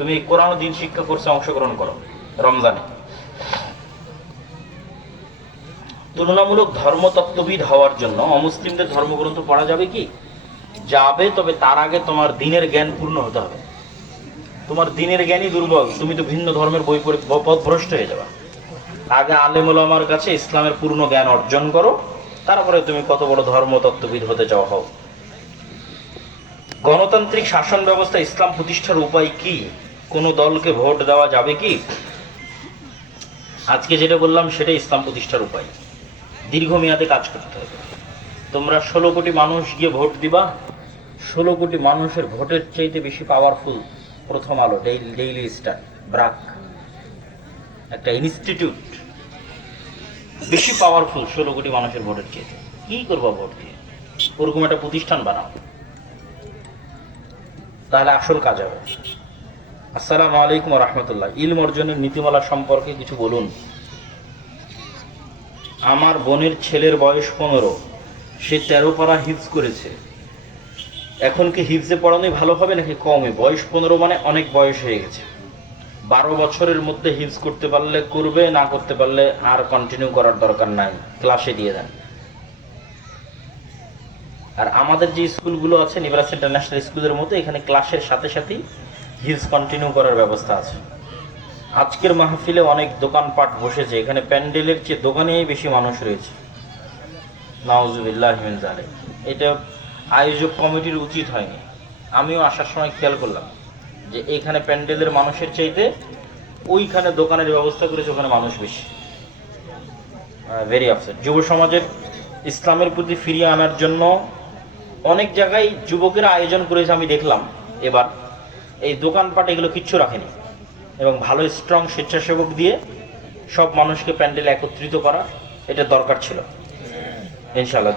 তুমি কোরআন ও দ্বীন শিক্ষা কোর্সে অংশগ্রহণ করো রমজানে। তুলনামূলক ধর্মতত্ত্ববিদ হওয়ার জন্য অমুসলিমদের ধর্মগ্রন্থ পড়া যাবে কি? যাবে, তবে তার আগে তোমার দ্বীনের জ্ঞান পূর্ণ হতে হবে। তোমার দ্বীনের জ্ঞানই দুর্বল, তুমি তো ভিন্ন ধর্মের বই পড়ে পথভ্রষ্ট হয়ে যাবে। আগে আলেম ওলামার কাছে ইসলামের পূর্ণ জ্ঞান অর্জন করো, তারপরে তুমি কত বড় ধর্মতত্ত্ববিদ হতে চাও হও। গণতান্ত্রিক শাসন ব্যবস্থা ইসলাম প্রতিষ্ঠার উপায় কি? কোন দলকে ভোট দেওয়া যাবে কি? আজকে যেটা বললাম সেটাই ইসলাম প্রতিষ্ঠার উপায়। দীর্ঘমেয়াদে কাজ করতে হবে। তোমরা 16 কোটি মানুষ গিয়ে ভোট দিবা, 16 কোটি মানুষের ভোটের চাইতে বেশি পাওয়ারফুল প্রথম আলো, ডেইলি স্টার, ব্রাক, একটা ইনস্টিটিউট বেশি পাওয়ারফুল 16 কোটি মানুষের ভোটের চাইতে। কি করবা ভোট দিয়ে? ওরকম একটা প্রতিষ্ঠান বানাও, তাহলে আসল কাজ হবে। আসসালামু আলাইকুম ওয়া রাহমাতুল্লাহ। ইলম অর্জনের নীতিমালা সম্পর্কে কিছু বলুন। আমার বোনের ছেলের বয়স 15, সে 13 পারা হিফজ করেছে। এখন কি হিফজে পড়ানোই ভালো হবে নাকি কমে? বয়স 15 মানে অনেক বয়স হয়ে গেছে। 12 বছরের মধ্যে হিফজ করতে পারলে করবে, না করতে পারলে আর কন্টিনিউ করার দরকার নাই, ক্লাসে দিয়ে দেন। আর আমাদের যে স্কুলগুলো আছে নিবরাস ইন্টারন্যাশনাল স্কুলের মতো, এখানে ক্লাসের সাথে সাথেই হিফজ কন্টিনিউ করার ব্যবস্থা আছে। আজকের মাহফিলে অনেক দোকানপাট বসেছে, এখানে প্যান্ডেলের চেয়ে দোকানেই বেশি মানুষ রয়েছে। নাউজুবিল্লাহি মিন যালিক। এটা আয়োজক কমিটির উচিত হয়নি। আমিও আসার সময় খেয়াল করলাম যে এইখানে প্যান্ডেলের মানুষের চাইতে ওইখানে দোকানের ব্যবস্থা করেছে, ওখানে মানুষ বেশি। Very upset. যুব সমাজের ইসলামের প্রতি ফিরিয়ে আনার জন্য অনেক জায়গায় যুবকেরা আয়োজন করেছে, আমি দেখলাম। এবার এই দোকানপাট এগুলো কিচ্ছু রাখেনি, এবং ভালো স্ট্রং স্বেচ্ছাসেবক দিয়ে সব মানুষকে প্যান্ডেলে একত্রিত করা, এটা দরকার ছিল ইনশাআল্লাহ।